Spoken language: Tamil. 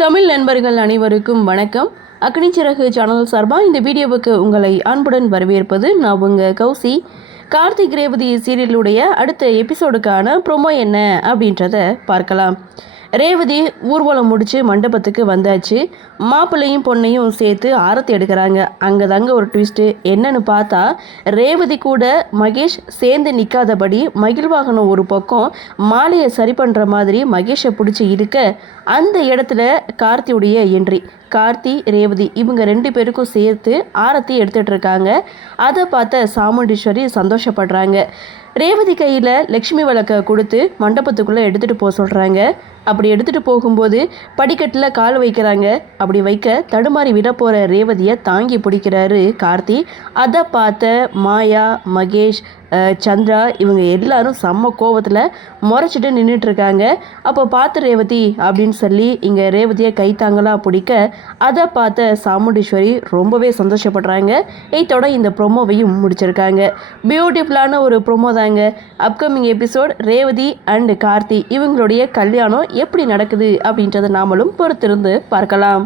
தமிழ் நண்பர்கள் அனைவருக்கும் வணக்கம். அக்னிச்சிறகு சேனல் சார்பாக இந்த வீடியோவுக்கு உங்களை அன்புடன் வரவேற்பது நான் உங்கள் கௌசி. கார்த்திக் ரேவதி சீரியலுடைய அடுத்த எபிசோடுக்கான ப்ரோமோ என்ன அப்படின்றத பார்க்கலாம். ரேவதி ஊர்வலம் முடித்து மண்டபத்துக்கு வந்தாச்சு. மாப்பிள்ளையும் பொண்ணையும் சேர்த்து ஆரத்தி எடுக்கிறாங்க. அங்கே தாங்க ஒரு ட்விஸ்ட்டு. என்னன்னு பார்த்தா ரேவதி கூட மகேஷ் சேர்ந்து நிற்காதபடி மகிழ்வாகனம் ஒரு பக்கம் மாலையை சரி பண்ணுற மாதிரி மகேஷை பிடிச்சி இருக்க, அந்த இடத்துல கார்த்தியுடைய என்ட்ரி. கார்த்தி ரேவதி இவங்க 2 பேருக்கும் சேர்த்து ஆரத்தி எடுத்துகிட்டு இருக்காங்க. அதை பார்த்த சாமுண்டீஸ்வரி சந்தோஷப்படுறாங்க. ரேவதி கையில் லக்ஷ்மி விளக்கை கொடுத்து மண்டபத்துக்குள்ளே எடுத்துகிட்டு போக சொல்கிறாங்க. அப்படி எடுத்துகிட்டு போகும்போது படிக்கட்டில் கால் வைக்கிறாங்க. அப்படி வைக்க தடுமாறி விட போகிற ரேவதியை தாங்கி பிடிக்கிறாரு கார்த்தி. அதை பார்த்த மாயா, மகேஷ், சந்திரா இவங்க எல்லாரும் செம்ம கோவத்தில் முறைச்சிட்டு நின்றுட்டுருக்காங்க. அப்போ பார்த்து ரேவதி அப்படின்னு சொல்லி இங்கே ரேவதியை கைத்தாங்களாக பிடிக்க, அதை பார்த்த சாமுண்டீஸ்வரி ரொம்பவே சந்தோஷப்படுறாங்க. இதோட இந்த ப்ரொமோவையும் முடிச்சிருக்காங்க. பியூட்டிஃபுல்லான ஒரு ப்ரொமோ தாங்க. Upcoming episode Revathi and Karthi இவங்களுடைய கல்யாணம் எப்படி நடக்குது அப்படின்றத நாமளும் பொறுத்திருந்து பார்க்கலாம்.